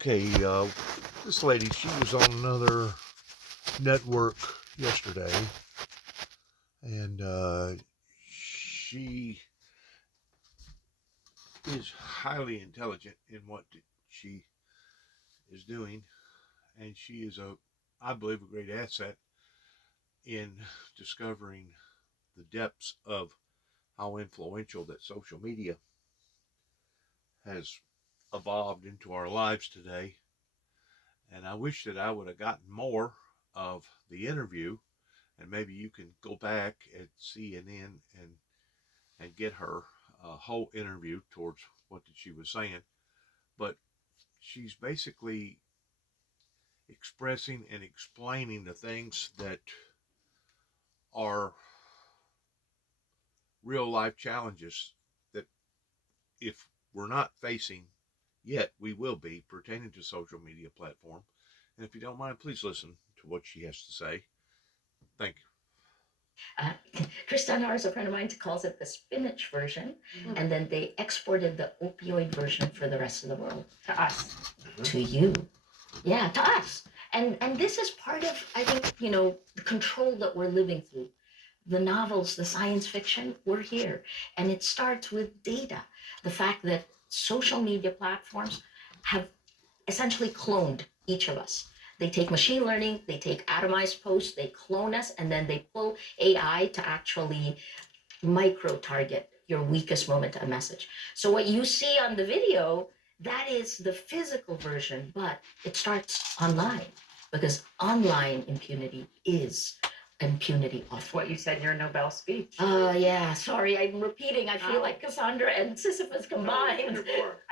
Okay, this lady, she was on another network yesterday, and she is highly intelligent in what she is doing, and she is I believe, a great asset in discovering the depths of how influential that social media has evolved into our lives today. And I wish that I would have gotten more of the interview, and maybe you can go back at CNN and get her whole interview towards what she was saying. But she's basically expressing and explaining the things that are real life challenges that, if we're not facing yet, we will be, pertaining to social media platform. And if you don't mind, please listen to what she has to say. Thank you. Chris Dunbar is a friend of mine, calls it the spinach version, and then they exported the opioid version for the rest of the world. To us. To you. Yeah, to us. And this is part of, I think, the control that we're living through. The novels, the science fiction, we're here. And it starts with data. The fact that social media platforms have essentially cloned each of us. They take machine learning, they take atomized posts, they clone us, and then they pull AI to actually micro target your weakest moment a message. So what you see on the video, that is the physical version, but it starts online, because online impunity is impunity That's what you said in your Nobel speech. Yeah, sorry, I'm repeating. I feel like Cassandra and Sisyphus combined.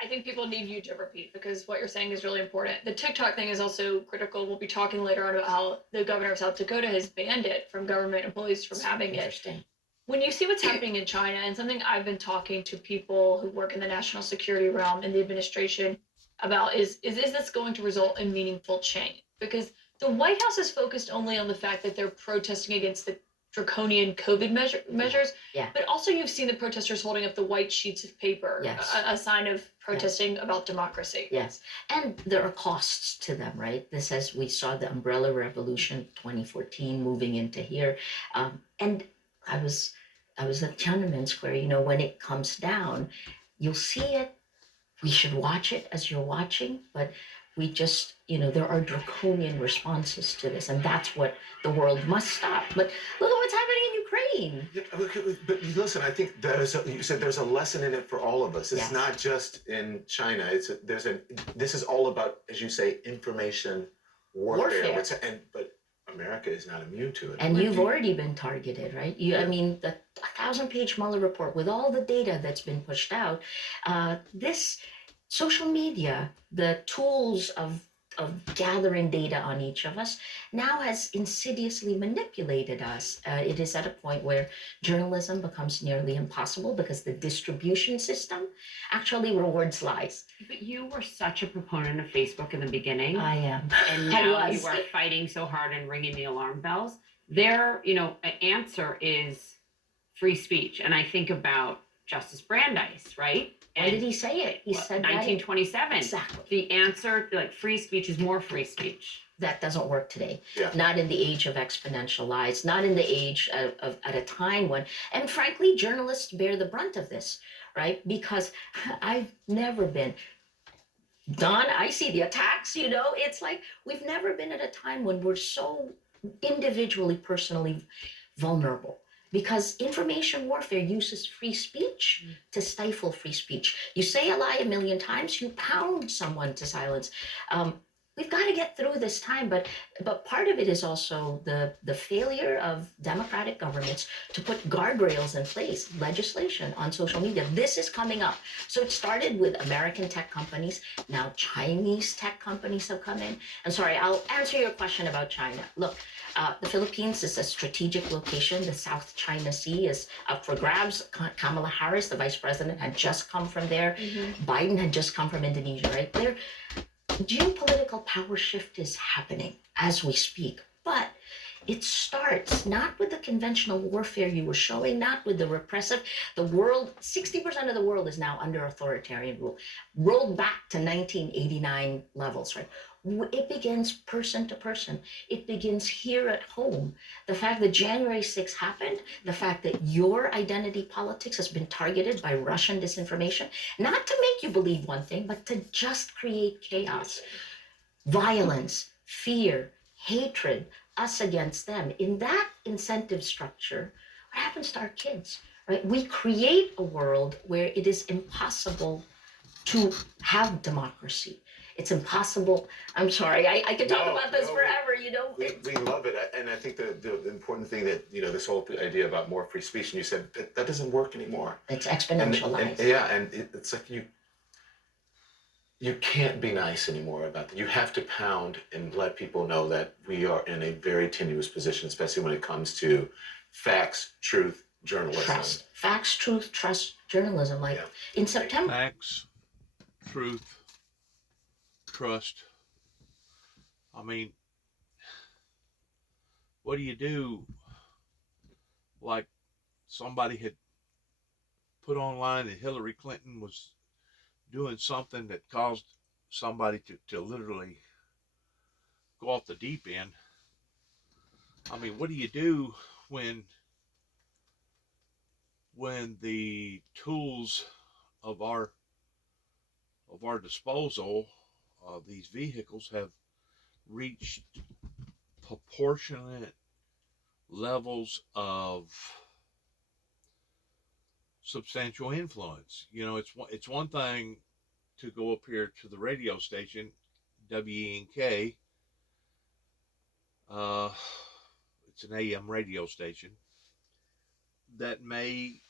I think people need you to repeat, because what you're saying is really important. The TikTok thing is also critical. We'll be talking later on about how the governor of South Dakota has banned it from government employees from having it. Interesting. When you see what's happening in China, and something I've been talking to people who work in the national security realm in the administration about is this going to result in meaningful change? Because the White House is focused only on the fact that they're protesting against the draconian COVID measures. Yeah. But also you've seen the protesters holding up the white sheets of paper, Yes. a sign of protesting about democracy. Yes, and there are costs to them, right? This, as we saw the umbrella revolution 2014 moving into here, and I was at Tiananmen Square. When it comes down, you'll see it. We should watch it as you're watching, but we just, there are draconian responses to this, and that's what the world must stop. But look at what's happening in Ukraine. Yeah, but listen, I think you said there's a lesson in it for all of us. It's Yes. not just in China. This is all about, as you say, information warfare. But America is not immune to it. And you've already been targeted, right? The 1,000-page Mueller report with all the data that's been pushed out, this social media, the tools of gathering data on each of us, now has insidiously manipulated us. It is at a point where journalism becomes nearly impossible because the distribution system actually rewards lies. But you were such a proponent of Facebook in the beginning. I am. And now you are fighting so hard and ringing the alarm bells. Their, answer is free speech. And I think about Justice Brandeis, right? When did he say it? He said 1927. Exactly. The answer, free speech is more free speech. That doesn't work today. Yeah. Not in the age of exponential lies, not in the age of at a time when, and frankly, journalists bear the brunt of this, right? Because I've never been, Don, I see the attacks, it's like we've never been at a time when we're so individually, personally vulnerable. Because information warfare uses free speech to stifle free speech. You say a lie 1,000,000 times, you pound someone to silence. We've got to get through this time, but part of it is also the failure of democratic governments to put guardrails in place, legislation on social media. This is coming up. So it started with American tech companies. Now Chinese tech companies have come in. And sorry, I'll answer your question about China. Look, the Philippines is a strategic location. The South China Sea is up for grabs. Kamala Harris, the vice president, had just come from there. Mm-hmm. Biden had just come from Indonesia, right? Geopolitical power shift is happening as we speak. But It starts not with the conventional warfare you were showing, not with the repressive. The world, 60% of the world is now under authoritarian rule, rolled back to 1989 levels, right? It begins person to person. It begins here at home. The fact that January 6th happened, the fact that your identity politics has been targeted by Russian disinformation, not to make you believe one thing, but to just create chaos, violence, fear, hatred, us against them. In that incentive structure, what happens to our kids, right? We create a world where it is impossible to have democracy. It's impossible. I'm sorry, I could talk about this forever, you know. We love it, and I think the important thing that, you know, this whole idea about more free speech, and you said that doesn't work anymore. It's exponentialized. And it's like you can't be nice anymore about that. You have to pound and let people know that we are in a very tenuous position, especially when it comes to facts, truth, journalism. Trust. Facts, truth, trust, journalism. Like in September. Facts, truth, trust. I mean, what do you do? Like somebody had put online that Hillary Clinton was doing something that caused somebody to literally go off the deep end. I mean, what do you do when the tools of our disposal, these vehicles, have reached proportionate levels of substantial influence? You know, it's one thing to go up here to the radio station, WENK. It's an AM radio station that may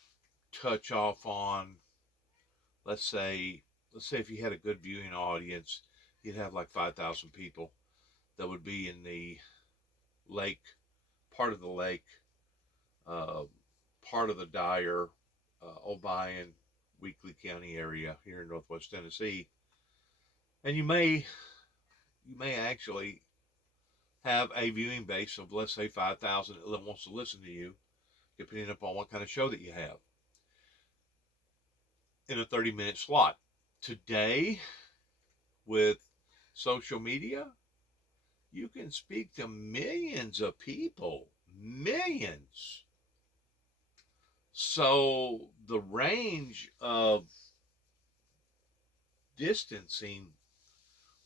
touch off on, let's say if you had a good viewing audience, you'd have like 5,000 people that would be in the lake, part of the lake, part of the Dyer, Obion, Weakley County area here in Northwest Tennessee. And you may actually have a viewing base of, let's say, 5,000 that wants to listen to you, depending upon what kind of show that you have, in a 30-minute slot. Today, with social media, you can speak to millions of people. Millions. So the range of distancing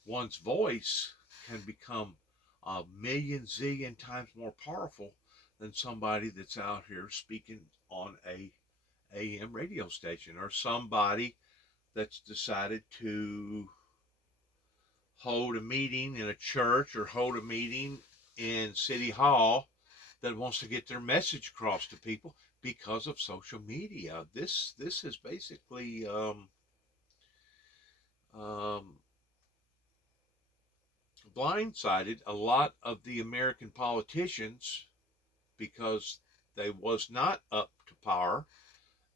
one's voice can become a million zillion times more powerful than somebody that's out here speaking on a AM radio station, or somebody that's decided to hold a meeting in a church or hold a meeting in City Hall that wants to get their message across to people because of social media. This has basically blindsided a lot of the American politicians, because they was not up to par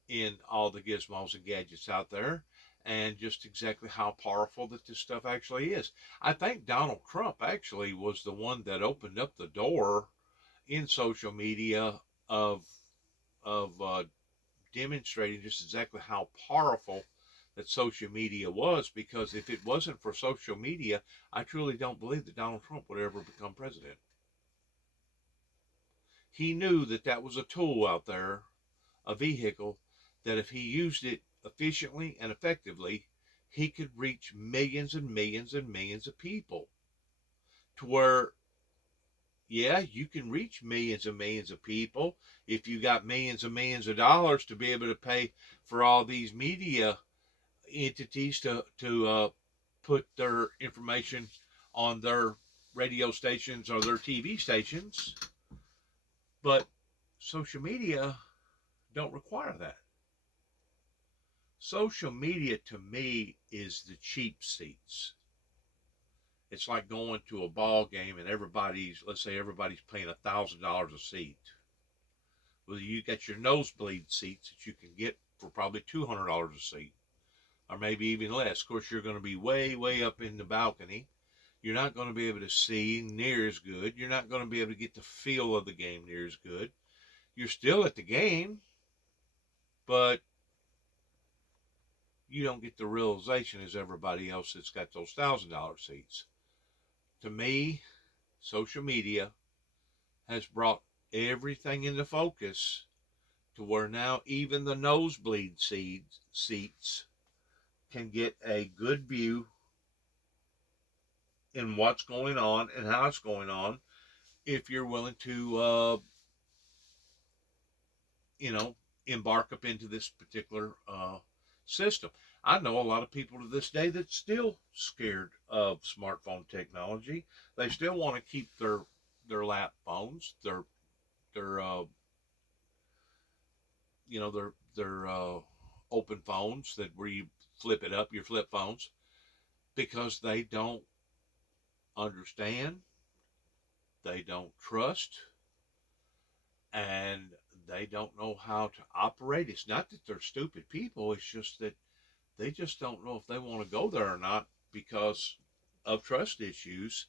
in all the gizmos and gadgets out there, and just exactly how powerful that this stuff actually is. I think Donald Trump actually was the one that opened up the door in social media of demonstrating just exactly how powerful that social media was, because if it wasn't for social media, I truly don't believe that Donald Trump would ever become president. He knew that that was a tool out there, a vehicle, that if he used it efficiently and effectively, he could reach millions and millions and millions of people. To where, yeah, you can reach millions and millions of people if you got millions and millions of dollars to be able to pay for all these media entities to put their information on their radio stations or their TV stations. But social media don't require that. Social media to me is the cheap seats. It's like going to a ball game and let's say everybody's paying $1,000 a seat. Well, you got your nosebleed seats that you can get for probably $200 a seat, or maybe even less. Of course, you're going to be way, way up in the balcony. You're not going to be able to see near as good. You're not going to be able to get the feel of the game near as good. You're still at the game, but you don't get the realization as everybody else that's got those $1,000 seats. To me, social media has brought everything into focus to where now even the nosebleed seats can get a good view in what's going on and how it's going on if you're willing to, you know, embark up into this particular system. I know a lot of people to this day that's still scared of smartphone technology. They still want to keep their lap phones, their you know their open phones that where you flip it up, your flip phones, because they don't understand, they don't trust, and they don't know how to operate. It's not that they're stupid people, it's just that they just don't know if they want to go there or not because of trust issues.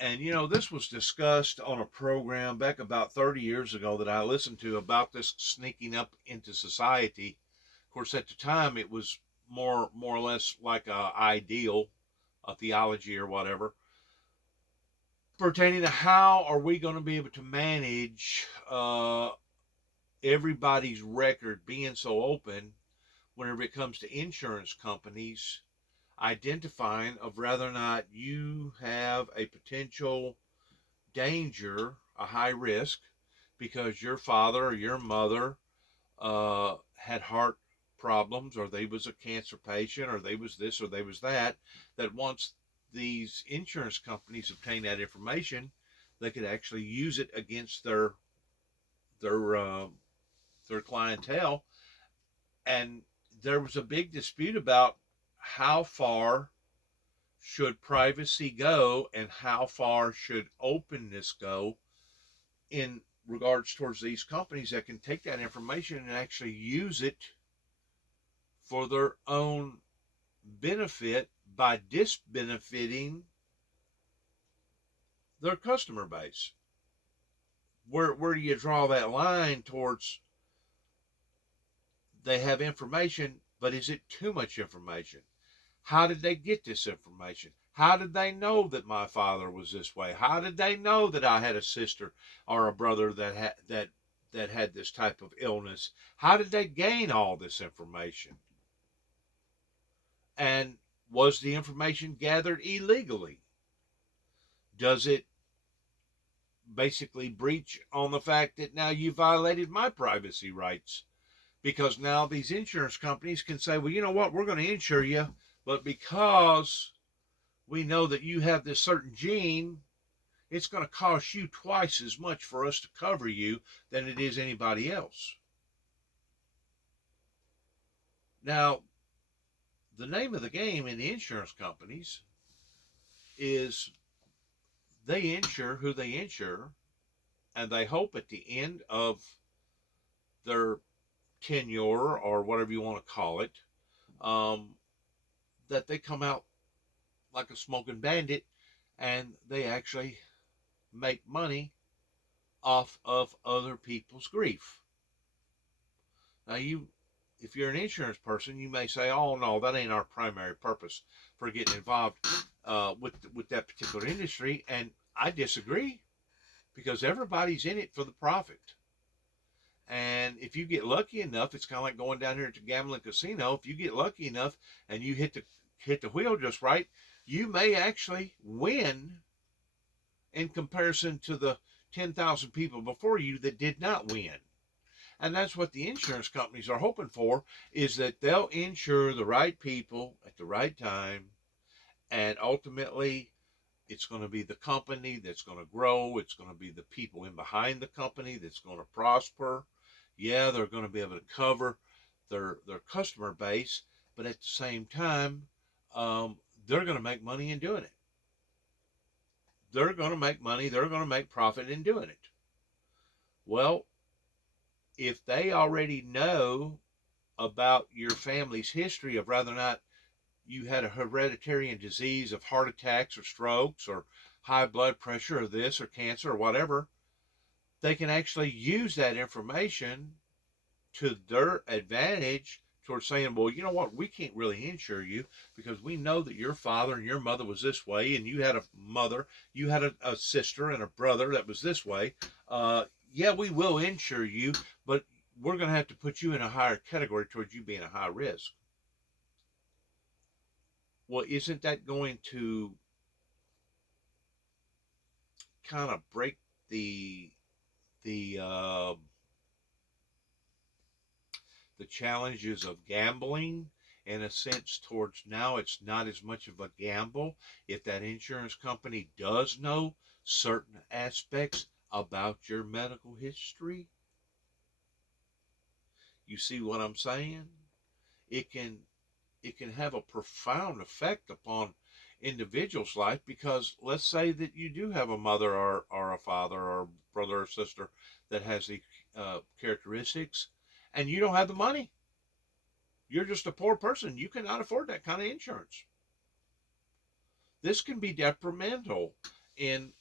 And this was discussed on a program back about 30 years ago that I listened to about this sneaking up into society. Of course, at the time it was more or less like a ideal, a theology or whatever, pertaining to how are we going to be able to manage everybody's record being so open whenever it comes to insurance companies identifying of whether or not you have a potential danger, a high risk, because your father or your mother had heart problems, or they was a cancer patient, or they was this or they was that. That once these insurance companies obtain that information, they could actually use it against their uh, their clientele. And there was a big dispute about how far should privacy go and how far should openness go in regards towards these companies that can take that information and actually use it for their own benefit by disbenefiting their customer base. Where do you draw that line towards they have information, but is it too much information? How did they get this information? How did they know that my father was this way? How did they know that I had a sister or a brother that had this type of illness? How did they gain all this information? And was the information gathered illegally? Does it basically breach on the fact that now you violated my privacy rights? Because now these insurance companies can say, well, you know what, we're going to insure you, but because we know that you have this certain gene, it's going to cost you twice as much for us to cover you than it is anybody else. Now, the name of the game in the insurance companies is they insure who they insure, and they hope at the end of their tenure or whatever you want to call it, um, that they come out like a smoking bandit and they actually make money off of other people's grief. Now, if you're an insurance person, you may say, "Oh no, that ain't our primary purpose for getting involved with that particular industry," and I disagree because everybody's in it for the profit. And if you get lucky enough, it's kind of like going down here to gambling casino. If you get lucky enough and you hit the wheel just right, you may actually win in comparison to the 10,000 people before you that did not win. And that's what the insurance companies are hoping for, is that they'll insure the right people at the right time, and ultimately it's going to be the company that's going to grow. It's going to be the people in behind the company that's going to prosper. Yeah, they're going to be able to cover their customer base, but at the same time, they're going to make money in doing it. They're going to make money. They're going to make profit in doing it. Well, if they already know about your family's history of whether or not you had a hereditary disease of heart attacks or strokes or high blood pressure or this or cancer or whatever, they can actually use that information to their advantage towards saying, well, you know what, we can't really insure you because we know that your father and your mother was this way, and you had a mother, you had a sister and a brother that was this way. Yeah, we will insure you, but we're going to have to put you in a higher category towards you being a high risk. Well, isn't that going to kind of break the the challenges of gambling in a sense towards now it's not as much of a gamble if that insurance company does know certain aspects about your medical history? You see what I'm saying? It can it can have a profound effect upon individuals' life because let's say that you do have a mother or a father or brother or sister that has the characteristics and you don't have the money. You're just a poor person. You cannot afford that kind of insurance. This can be detrimental in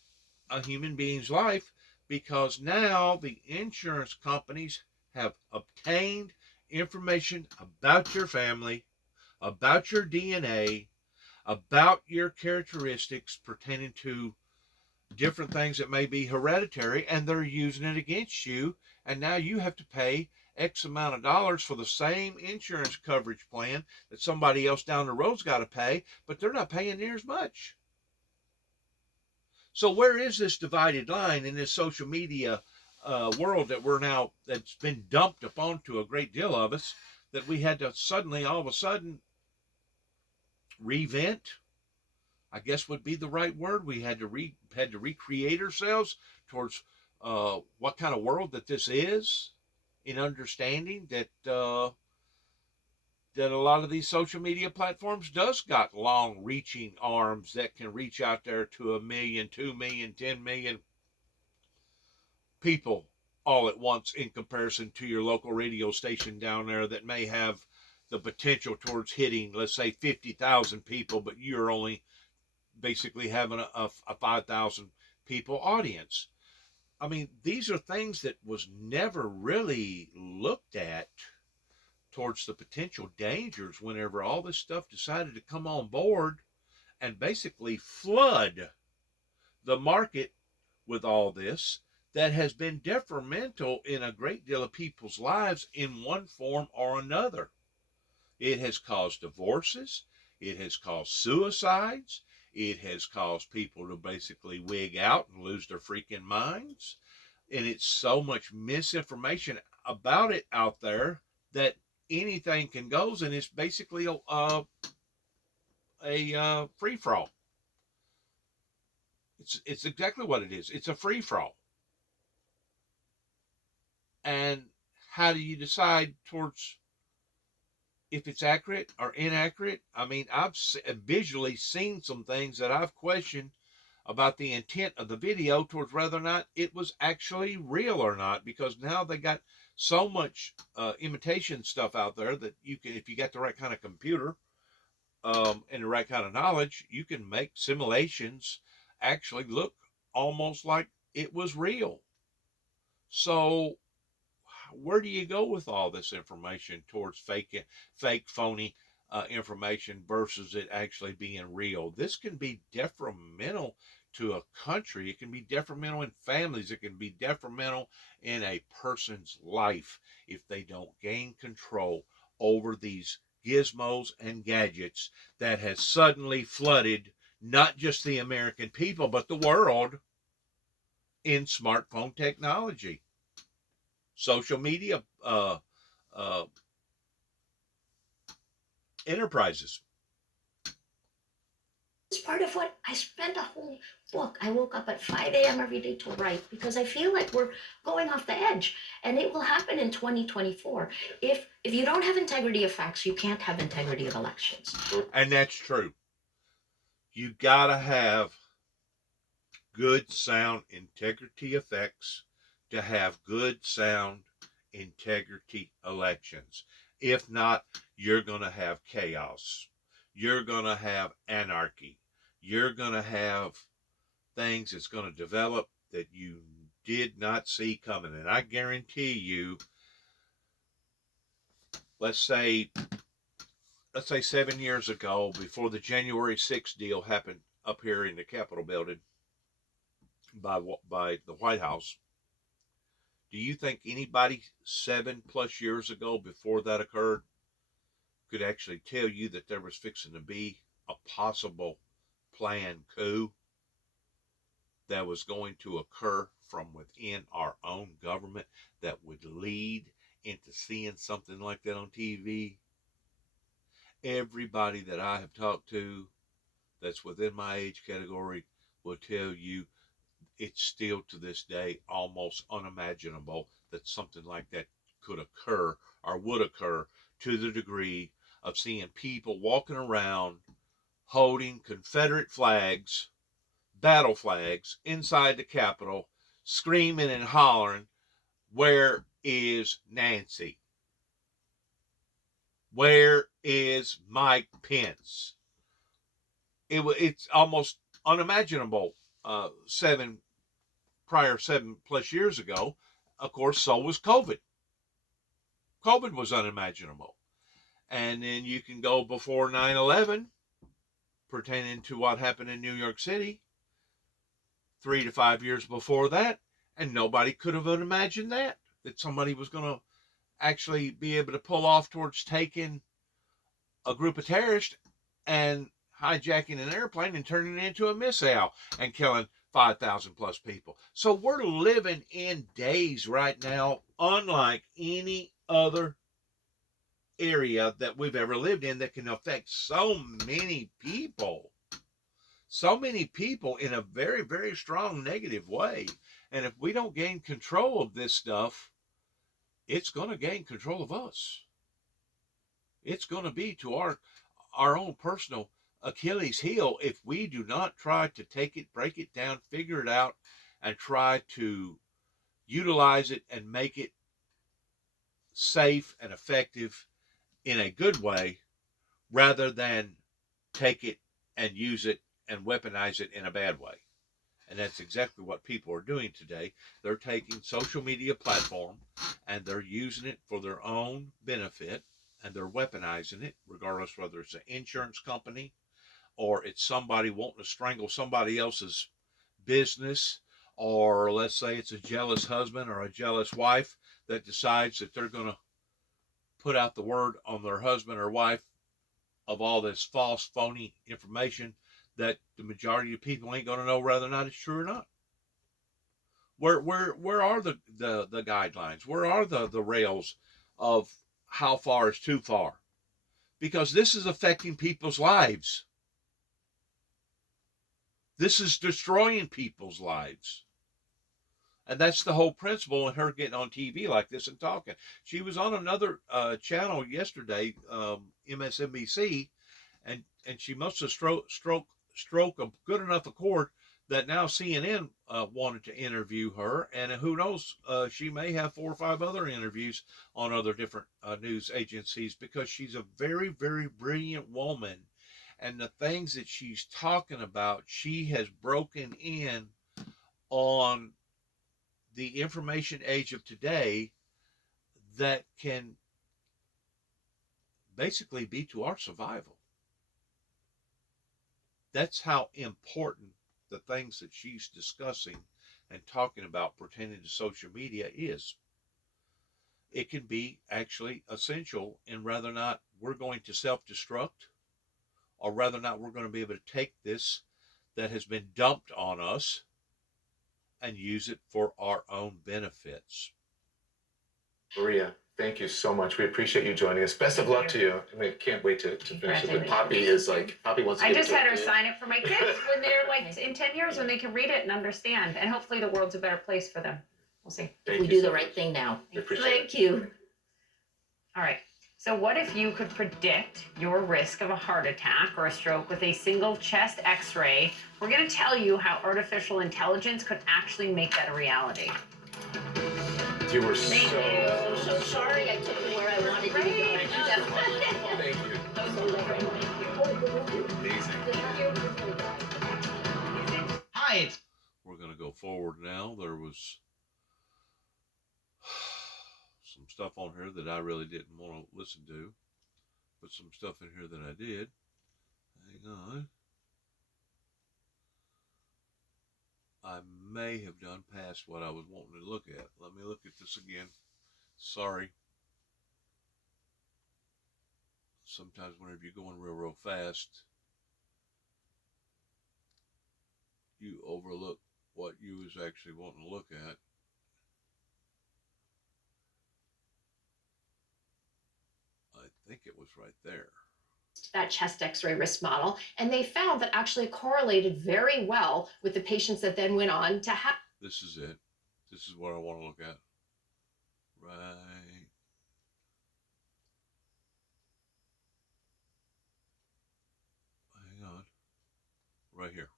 a human being's life because now the insurance companies have obtained information about your family, about your DNA, about your characteristics pertaining to different things that may be hereditary, and they're using it against you. And now you have to pay X amount of dollars for the same insurance coverage plan that somebody else down the road's got to pay, but they're not paying near as much. So where is this divided line in this social media world that we're now, that's been dumped upon to a great deal of us, that we had to suddenly, all of a sudden, revent? I guess would be the right word. We had to recreate ourselves towards what kind of world that this is, in understanding that that a lot of these social media platforms does got long reaching arms that can reach out there to 1 million, 2 million, 10 million people all at once in comparison to your local radio station down there that may have the potential towards hitting, let's say, 50,000 people, but you're only basically having a 5,000 people audience. I mean, these are things that was never really looked at towards the potential dangers whenever all this stuff decided to come on board and basically flood the market with all this that has been detrimental in a great deal of people's lives in one form or another. It has caused divorces. It has caused suicides. It has caused people to basically wig out and lose their freaking minds. And it's so much misinformation about it out there that anything can goes, and it's basically a free for all. It's exactly what it is. It's a free for all. And how do you decide towards if it's accurate or inaccurate? I mean, I've visually seen some things that I've questioned about the intent of the video towards whether or not it was actually real or not, because now they got so much imitation stuff out there that you can, if you got the right kind of computer and the right kind of knowledge, you can make simulations actually look almost like it was real. So where do you go with all this information towards fake, phony information versus it actually being real? This can be detrimental to a country. It can be detrimental in families. It can be detrimental in a person's life if they don't gain control over these gizmos and gadgets that has suddenly flooded not just the American people, but the world in smartphone technology, social media uh, enterprises. It's part of what I spent a whole book. I woke up at 5 a.m. every day to write because I feel like we're going off the edge, and it will happen in 2024. If you don't have integrity of facts, you can't have integrity of elections. And that's true. You gotta have good sound integrity effects to have good sound integrity elections. If not, you're gonna have chaos. you're going to have anarchy. You're going to have things that's going to develop that you did not see coming. And I guarantee you, let's say 7 years ago, before the January 6th deal happened up here in the Capitol building by the White House, do you think anybody 7+ years ago before that occurred could actually tell you that there was fixing to be a possible planned coup that was going to occur from within our own government that would lead into seeing something like that on TV? Everybody that I have talked to that's within my age category will tell you it's still to this day almost unimaginable that something like that could occur or would occur, to the degree of seeing people walking around holding Confederate flags, battle flags, inside the Capitol, screaming and hollering, "Where is Nancy? Where is Mike Pence?" It's almost unimaginable. 7+ years ago, of course, so was COVID. COVID was unimaginable. And then you can go before 9/11, pertaining to what happened in New York City, 3 to 5 years before that, and nobody could have imagined that somebody was going to actually be able to pull off towards taking a group of terrorists and hijacking an airplane and turning it into a missile and killing 5,000 plus people. So we're living in days right now unlike any other area that we've ever lived in that can affect so many people. So many people in a very, very strong negative way. And if we don't gain control of this stuff, it's going to gain control of us. It's going to be to our own personal Achilles heel if we do not try to take it, break it down, figure it out, and try to utilize it and make it safe and effective in a good way, rather than take it and use it and weaponize it in a bad way. And that's exactly what people are doing today. They're taking social media platform and they're using it for their own benefit, and they're weaponizing it, regardless whether it's an insurance company or it's somebody wanting to strangle somebody else's business, or let's say it's a jealous husband or a jealous wife that decides that they're going to put out the word on their husband or wife of all this false, phony information that the majority of people ain't going to know whether or not it's true or not. Where are the guidelines? Where are the rails of how far is too far? Because this is affecting people's lives. This is destroying people's lives. And that's the whole principle in her getting on TV like this and talking. She was on another channel yesterday, MSNBC, and she must have stroke a good enough accord that now CNN wanted to interview her, and who knows, she may have 4 or 5 other interviews on other different news agencies, because she's a very, very brilliant woman, and the things that she's talking about, she has broken in on the information age of today that can basically be to our survival. That's how important the things that she's discussing and talking about pertaining to social media is. It can be actually essential in whether or not we're going to self-destruct, or whether or not we're going to be able to take this that has been dumped on us and use it for our own benefits. Maria, thank you so much. We appreciate you joining us. Best of luck to you. I mean, can't wait to finish it. But Poppy is like, Poppy wants to I get just to had her it. sign it for my kids when they're like in 10 years, when they can read it and understand. And hopefully the world's a better place for them. We'll see. Thank We you do so the right much. thing now. We appreciate it. Thank you. All right. So what if you could predict your risk of a heart attack or a stroke with a single chest x-ray? We're going to tell you how artificial intelligence could actually make that a reality. You were Thank so... you. So sorry I took you where I wanted you to go. Thank you so much. Thank you. So lovely. to go forward now. There was some stuff on here that I really didn't want to listen to, but some stuff in here that I did. Hang on. I may have done past what I was wanting to look at. Let me look at this again. Sorry. Sometimes whenever you're going real fast, you overlook what you was actually wanting to look at. I think it was right there. That chest x-ray risk model, and they found that actually correlated very well with the patients that then went on to have. This is it. This is what I want to look at. Right. Hang on. Right here.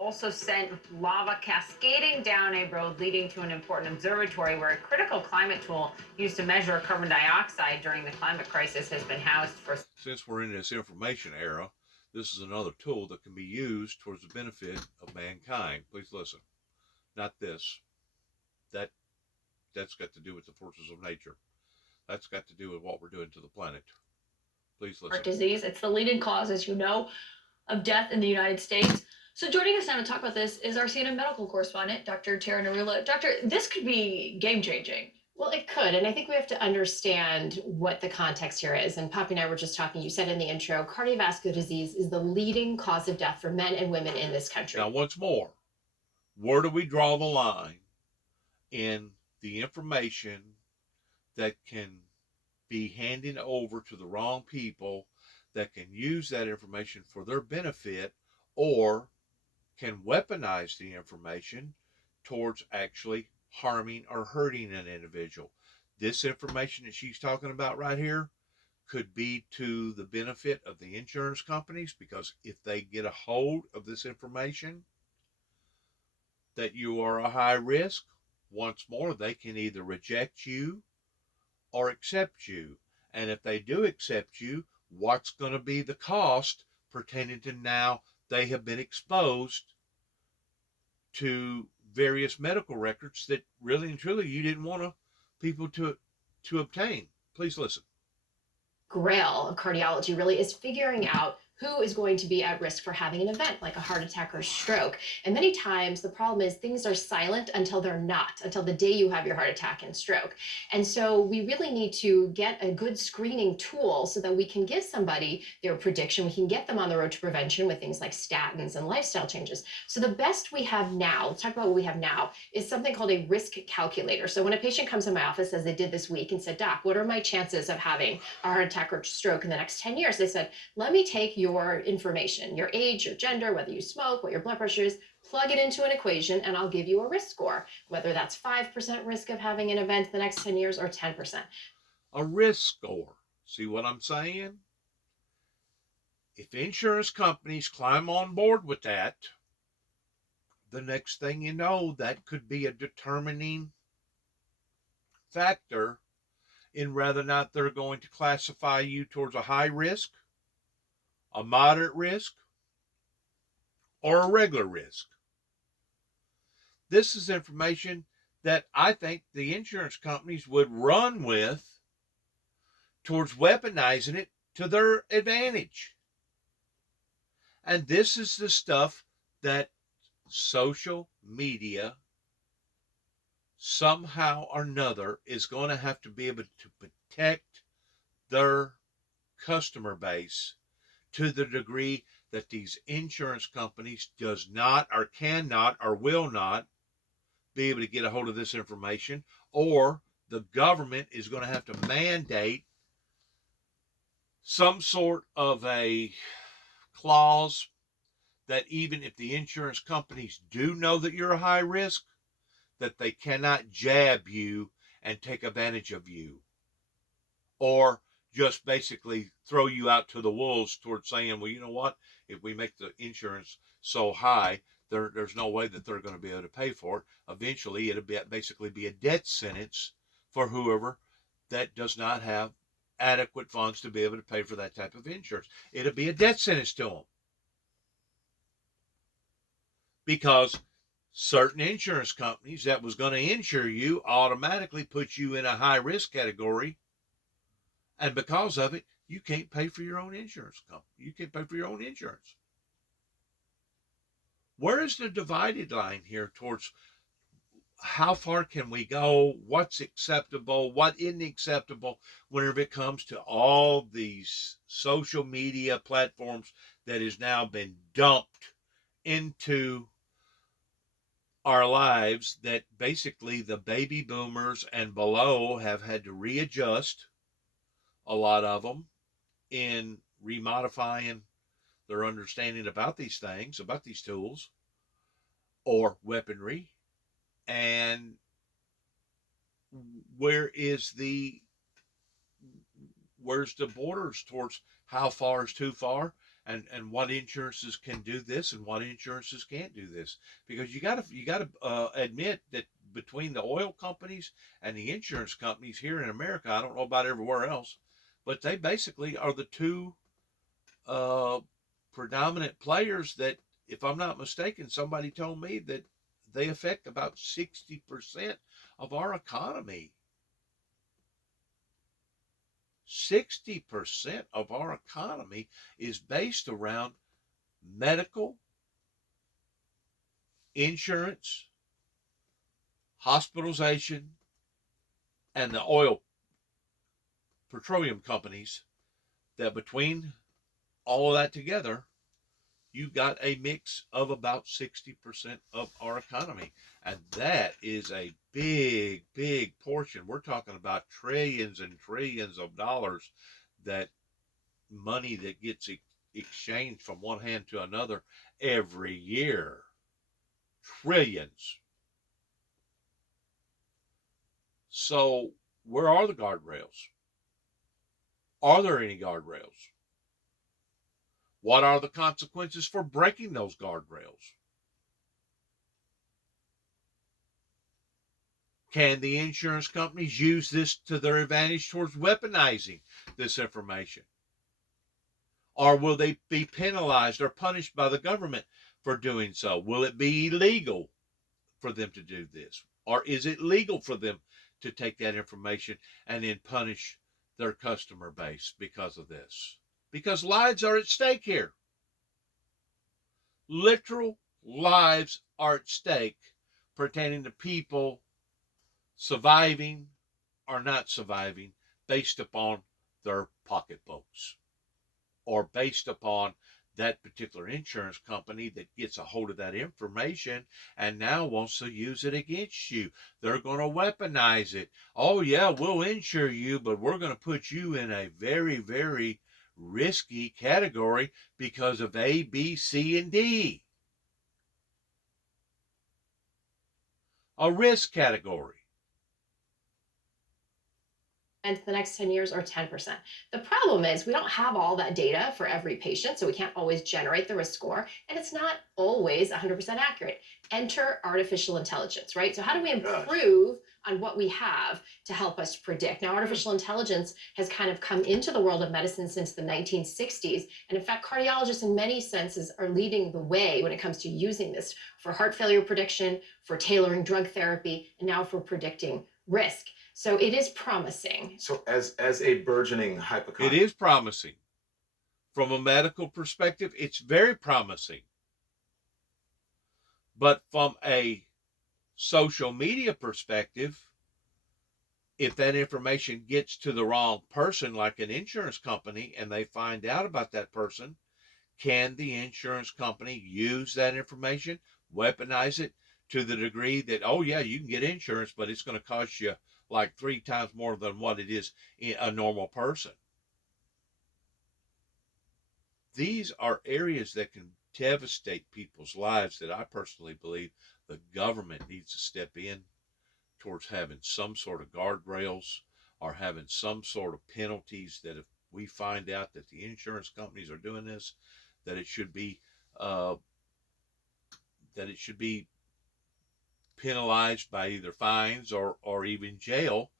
Also sent lava cascading down a road leading to an important observatory where a critical climate tool used to measure carbon dioxide during the climate crisis has been housed for. Since we're in this information era, this is another tool that can be used towards the benefit of mankind. Please listen. Not this. That's got to do with the forces of nature. That's got to do with what we're doing to the planet. Please listen. Heart disease. It's the leading cause, as you know, of death in the United States. So joining us now to talk about this is our CNN medical correspondent, Dr. Tara Narula. Doctor, this could be game-changing. Well, it could. And I think we have to understand what the context here is. And Poppy and I were just talking, you said in the intro, cardiovascular disease is the leading cause of death for men and women in this country. Now, once more, where do we draw the line in the information that can be handed over to the wrong people that can use that information for their benefit or can weaponize the information towards actually harming or hurting an individual? This information that she's talking about right here could be to the benefit of the insurance companies, because if they get a hold of this information that you are a high risk, once more, they can either reject you or accept you. And if they do accept you, what's going to be the cost pertaining to now they have been exposed to various medical records that really and truly you didn't want people to obtain? Please listen. Grail of cardiology really is figuring out who is going to be at risk for having an event like a heart attack or stroke. And many times the problem is things are silent until they're not, until the day you have your heart attack and stroke. And so we really need to get a good screening tool so that we can give somebody their prediction. We can get them on the road to prevention with things like statins and lifestyle changes. So the best we have now, let's talk about what we have now, is something called a risk calculator. So when a patient comes in my office, as they did this week, and said, Doc, what are my chances of having a heart attack or stroke in the next 10 years? They said, let me take your information, your age, your gender, whether you smoke, what your blood pressure is, plug it into an equation, and I'll give you a risk score, whether that's 5% risk of having an event the next 10 years or 10%. A risk score. See what I'm saying? If insurance companies climb on board with that, the next thing you know, that could be a determining factor in whether or not they're going to classify you towards a high risk, a moderate risk, or a regular risk. This is information that I think the insurance companies would run with towards weaponizing it to their advantage. And this is the stuff that social media somehow or another is going to have to be able to protect their customer base to the degree that these insurance companies does not or cannot or will not be able to get a hold of this information, or the government is going to have to mandate some sort of a clause that even if the insurance companies do know that you're a high risk, that they cannot jab you and take advantage of you, or just basically throw you out to the wolves towards saying, well, you know what, if we make the insurance so high, there's no way that they're going to be able to pay for it. Eventually, it'll basically be a death sentence for whoever that does not have adequate funds to be able to pay for that type of insurance. It'll be a death sentence to them. Because certain insurance companies that was going to insure you automatically put you in a high risk category, and because of it, you can't pay for your own insurance company. You can't pay for your own insurance. Where is the divided line here towards how far can we go? What's acceptable? What isn't acceptable whenever it comes to all these social media platforms that has now been dumped into our lives, that basically the baby boomers and below have had to readjust, a lot of them, in remodifying their understanding about these things, about these tools or weaponry. And where is the where's the borders towards how far is too far, and what insurances can do this and what insurances can't do this? Because you got to admit that between the oil companies and the insurance companies here in America, I don't know about everywhere else, but they basically are the two uh, predominant players that, if I'm not mistaken, somebody told me that they affect about 60% of our economy. 60% of our economy is based around medical, insurance, hospitalization, and the oil petroleum companies. That between all of that together, you got a mix of about 60% of our economy. And that is a big, big portion. We're talking about trillions and trillions of dollars, that money that gets exchanged from one hand to another every year. Trillions. So, where are the guardrails? Are there any guardrails? What are the consequences for breaking those guardrails? Can the insurance companies use this to their advantage towards weaponizing this information? Or will they be penalized or punished by the government for doing so? Will it be illegal for them to do this? Or is it legal for them to take that information and then punish their customer base because of this? Because lives are at stake here. Literal lives are at stake pertaining to people surviving or not surviving based upon their pocketbooks, or based upon that particular insurance company that gets a hold of that information and now wants to use it against you. They're going to weaponize it. Oh, yeah, we'll insure you, but we're going to put you in a very, very risky category because of A, B, C, and D. A risk category. And the next 10 years, or 10%. The problem is we don't have all that data for every patient, so we can't always generate the risk score, and it's not always 100% accurate. Enter artificial intelligence, right? So how do we improve on what we have to help us predict? Now, artificial intelligence has kind of come into the world of medicine since the 1960s, and in fact, cardiologists in many senses are leading the way when it comes to using this for heart failure prediction, for tailoring drug therapy, and now for predicting risk. So it is promising. So as a burgeoning It hypochondriac, is promising. From a medical perspective, it's very promising. But from a social media perspective, if that information gets to the wrong person, like an insurance company, and they find out about that person, can the insurance company use that information, weaponize it to the degree that, oh, yeah, you can get insurance, but it's going to cost you like 3 times more than what it is in a normal person? These are areas that can devastate people's lives, that I personally believe the government needs to step in towards having some sort of guardrails, or having some sort of penalties, that if we find out that the insurance companies are doing this, that it should be uh, that it should be penalized by either fines or even jail.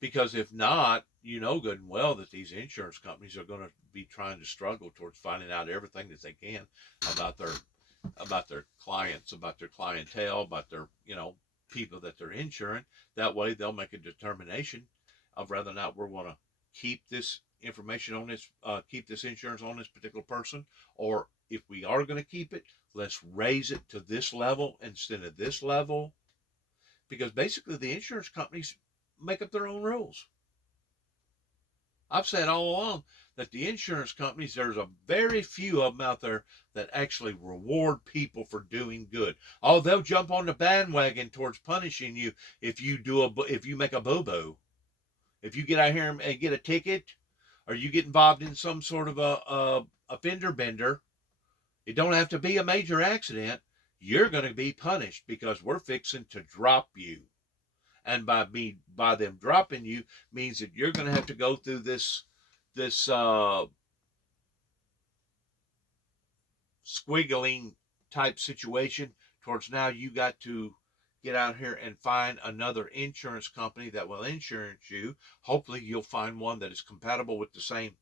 Because if not, you know good and well that these insurance companies are going to be trying to struggle towards finding out everything that they can about about their clients, about their clientele, about their, people that they're insuring. That way they'll make a determination of whether or not we're going to keep this information on this, keep this insurance on this particular person, or if we are going to keep it, let's raise it to this level instead of this level. Because basically the insurance companies make up their own rules. I've said all along that the insurance companies, there's a very few of them out there that actually reward people for doing good. Oh, they'll jump on the bandwagon towards punishing you if you make a boo-boo. If you get out here and get a ticket, or you get involved in some sort of a fender bender, it don't have to be a major accident. You're going to be punished because we're fixing to drop you. And by them dropping you means that you're going to have to go through this squiggling type situation towards now you got to get out here and find another insurance company that will insure you. Hopefully you'll find one that is compatible with the same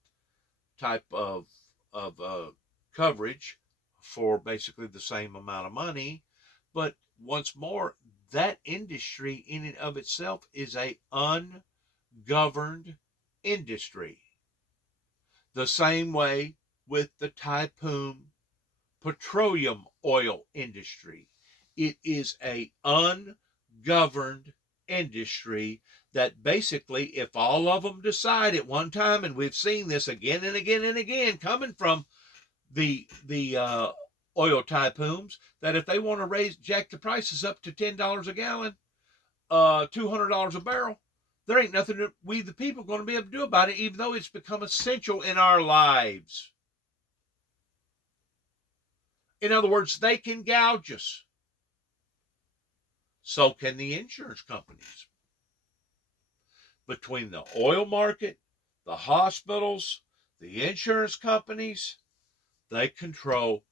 type of coverage for basically the same amount of money. But once more, that industry in and of itself is a ungoverned industry. The same way with the Typhoon petroleum oil industry. It is a ungoverned industry that basically, if all of them decide at one time, and we've seen this again and again and again coming from the oil typhoons, that if they want to jack the prices up to $10 a gallon, $200 a barrel, there ain't nothing that we the people going to be able to do about it, even though it's become essential in our lives. In other words, they can gouge us. So can the insurance companies. Between the oil market, the hospitals, the insurance companies, they control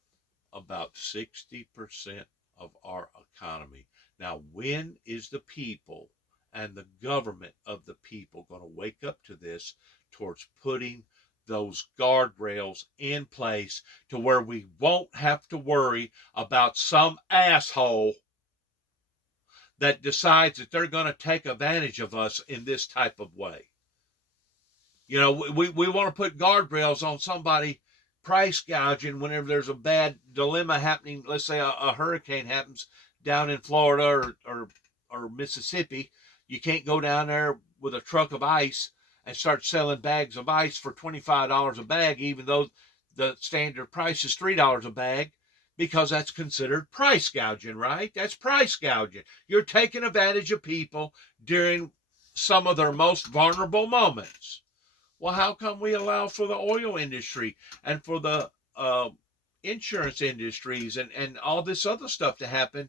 about 60% of our economy. Now, when is the people and the government of the people going to wake up to this towards putting those guardrails in place to where we won't have to worry about some asshole that decides that they're going to take advantage of us in this type of way? We want to put guardrails on somebody price gouging whenever there's a bad dilemma happening. Let's say a hurricane happens down in Florida or Mississippi. You can't go down there with a truck of ice and start selling bags of ice for $25 a bag, even though the standard price is $3 a bag, because that's considered price gouging, right? That's price gouging. You're taking advantage of people during some of their most vulnerable moments. Well, how come we allow for the oil industry and for the insurance industries and all this other stuff to happen?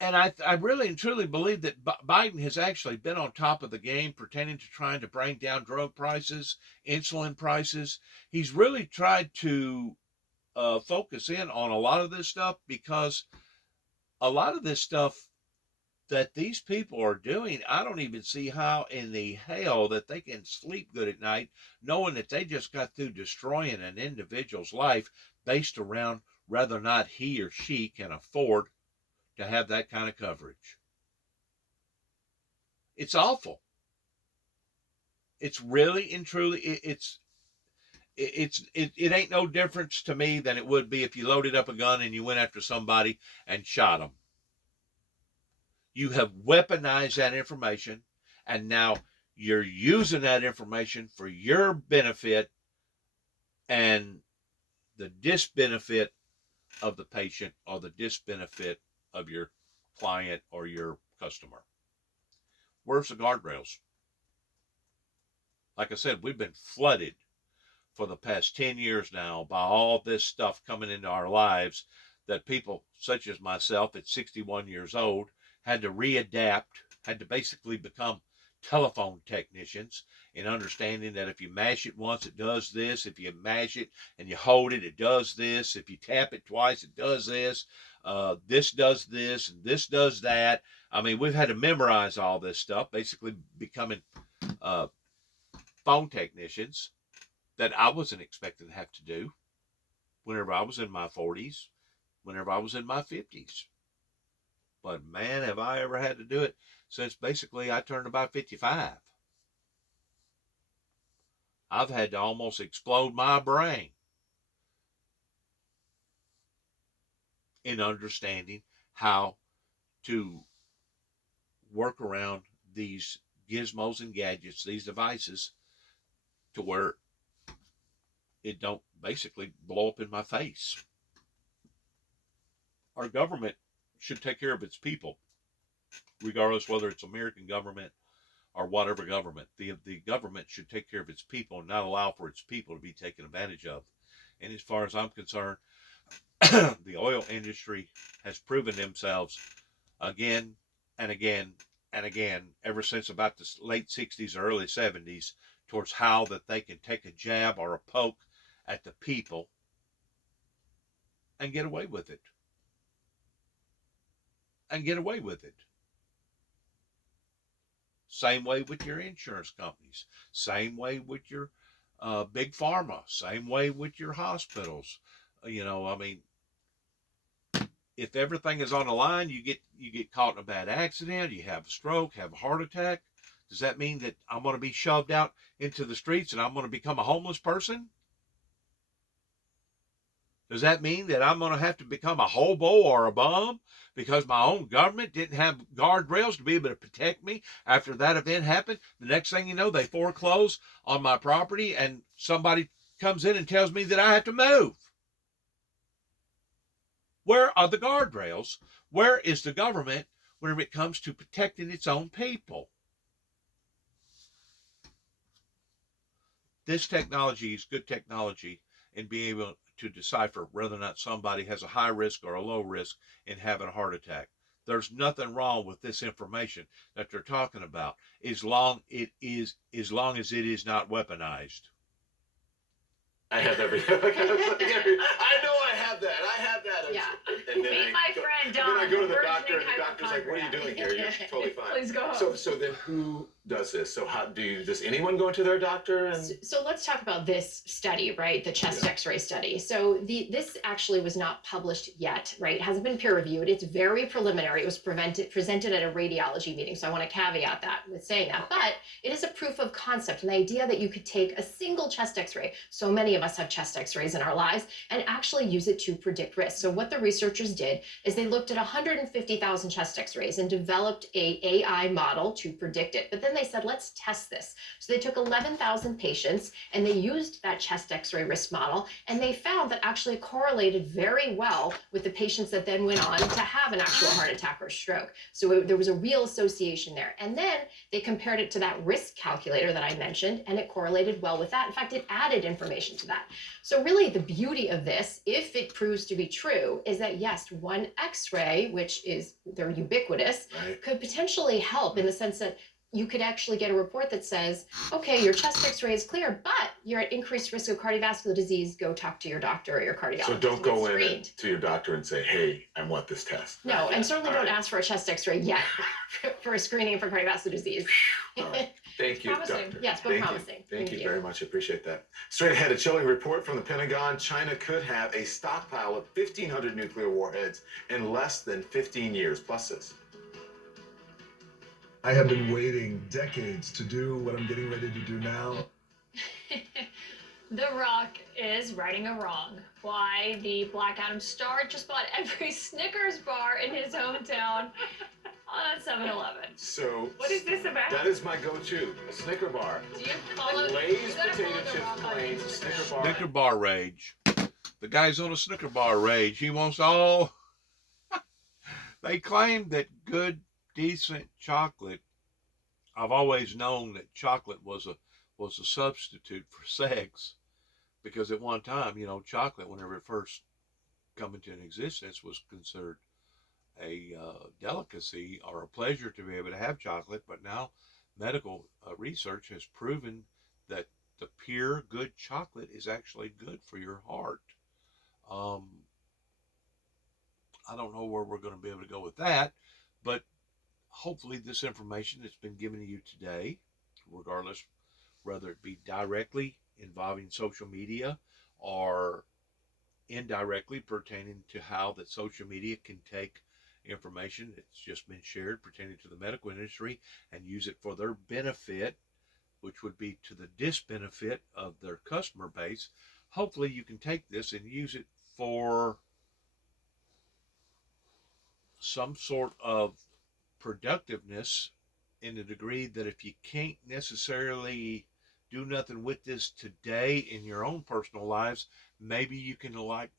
And I really and truly believe that Biden has actually been on top of the game pertaining to trying to bring down drug prices, insulin prices. He's really tried to focus in on a lot of this stuff, because a lot of this stuff that these people are doing, I don't even see how in the hell that they can sleep good at night knowing that they just got through destroying an individual's life based around whether or not he or she can afford to have that kind of coverage. It's awful. It's really and truly, it ain't no difference to me than it would be if you loaded up a gun and you went after somebody and shot them. You have weaponized that information, and now you're using that information for your benefit and the disbenefit of the patient, or the disbenefit of your client or your customer. Where's the guardrails? Like I said, we've been flooded for the past 10 years now by all this stuff coming into our lives that people such as myself at 61 years old had to readapt, had to basically become telephone technicians, in understanding that if you mash it once, it does this. If you mash it and you hold it, it does this. If you tap it twice, it does this. This does this, and this does that. I mean, we've had to memorize all this stuff, basically becoming phone technicians that I wasn't expected to have to do. whenever I was in my 40s, whenever I was in my 50s. But man, have I ever had to do it since basically I turned about 55. I've had to almost explode my brain in understanding how to work around these gizmos and gadgets, these devices, to where it don't basically blow up in my face. Our government should take care of its people, regardless whether it's American government or whatever government. The government should take care of its people and not allow for its people to be taken advantage of. And as far as I'm concerned, the oil industry has proven themselves again and again and again ever since about the late 60s or early 70s towards how that they can take a jab or a poke at the people and get away with it. And get away with it. Same way with your insurance companies. Same way with your big pharma. Same way with your hospitals. I mean, if everything is on the line, you get caught in a bad accident, you have a stroke, have a heart attack. Does that mean that I'm going to be shoved out into the streets and I'm going to become a homeless person? Does that mean that I'm going to have to become a hobo or a bum because my own government didn't have guardrails to be able to protect me after that event happened? The next thing you know, they foreclose on my property and somebody comes in and tells me that I have to move. Where are the guardrails? Where is the government whenever it comes to protecting its own people? This technology is good technology in being able to decipher whether or not somebody has a high risk or a low risk in having a heart attack. There's nothing wrong with this information that they're talking about as long as it is not weaponized. I have every. I know I have that. I have that. Yeah. And then Meet my friend Don. Then I go to the Burgeoning doctor, and the doctor's like, "What are you doing here? You're totally fine." Please go home. So then who does this? So how does anyone go to their doctor? And So let's talk about this study, right? The chest X-ray study. So this actually was not published yet, right? It hasn't been peer reviewed. It's very preliminary. It was presented at a radiology meeting. So I want to caveat that with saying that. But it is a proof of concept, an idea that you could take a single chest X-ray. So many of us have chest X-rays in our lives and actually use it to predict risk. So what the researchers did is they looked at 150,000 chest X-rays and developed a AI model to predict it. But then they said, let's test this. So they took 11,000 patients and they used that chest X-ray risk model, and they found that actually it correlated very well with the patients that then went on to have an actual heart attack or stroke. So there was a real association there. And then they compared it to that risk calculator that I mentioned, and it correlated well with that. In fact, it added information to that. So really the beauty of this, if it proves to be true, is that yes, one X-ray, which is, they're ubiquitous, right. could potentially help in the sense that you could actually get a report that says, okay, your chest X-ray is clear, but you're at increased risk of cardiovascular disease. Go talk to your doctor or your cardiologist. So don't go in screened. to your doctor and say, "Hey, I want this test." No, and certainly All don't right. ask for a chest X-ray yet for a screening for cardiovascular disease. All right. Thank you, Promising. doctor. Yes, but Thank promising. You. Thank you very much. I appreciate that. Straight ahead, a chilling report from the Pentagon. China could have a stockpile of 1,500 nuclear warheads in less than 15 years. Plus this. I have been waiting decades to do what I'm getting ready to do now. The Rock is righting a wrong. Why the Black Adam star just bought every Snickers bar in his hometown on 7-Eleven. So What is this about? that is my go-to, a Snicker bar. Do you follow? Lay's you gotta potato follow The chips Rock on plain, Instagram. Snicker bar. Snicker bar rage. The guy's on a Snicker bar rage. He wants all. They claim that good, decent chocolate. I've always known that chocolate was a substitute for sex, because at one time, chocolate, whenever it first come into existence, was considered a delicacy or a pleasure to be able to have chocolate. But now medical research has proven that the pure good chocolate is actually good for your heart. I don't know where we're going to be able to go with that, but hopefully this information that's been given to you today, regardless whether it be directly involving social media or indirectly pertaining to how that social media can take information that's just been shared pertaining to the medical industry and use it for their benefit, which would be to the disbenefit of their customer base. Hopefully you can take this and use it for some sort of productiveness, in the degree that if you can't necessarily do nothing with this today in your own personal lives, maybe you can like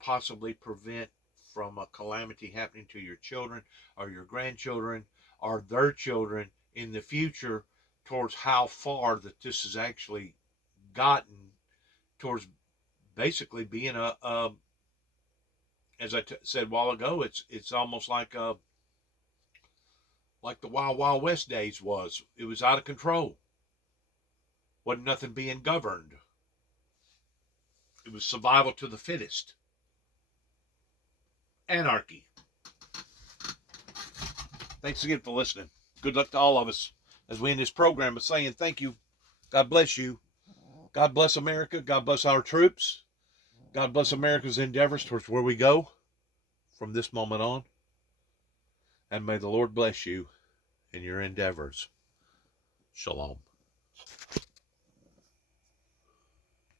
possibly prevent from a calamity happening to your children or your grandchildren or their children in the future, towards how far that this has actually gotten towards basically being a as I said a while ago, it's almost like the Wild Wild West days was. It was out of control. Wasn't nothing being governed. It was survival to the fittest. Anarchy. Thanks again for listening. Good luck to all of us as we end this program by saying thank you. God bless you. God bless America. God bless our troops. God bless America's endeavors towards where we go from this moment on. And may the Lord bless you in your endeavors. Shalom.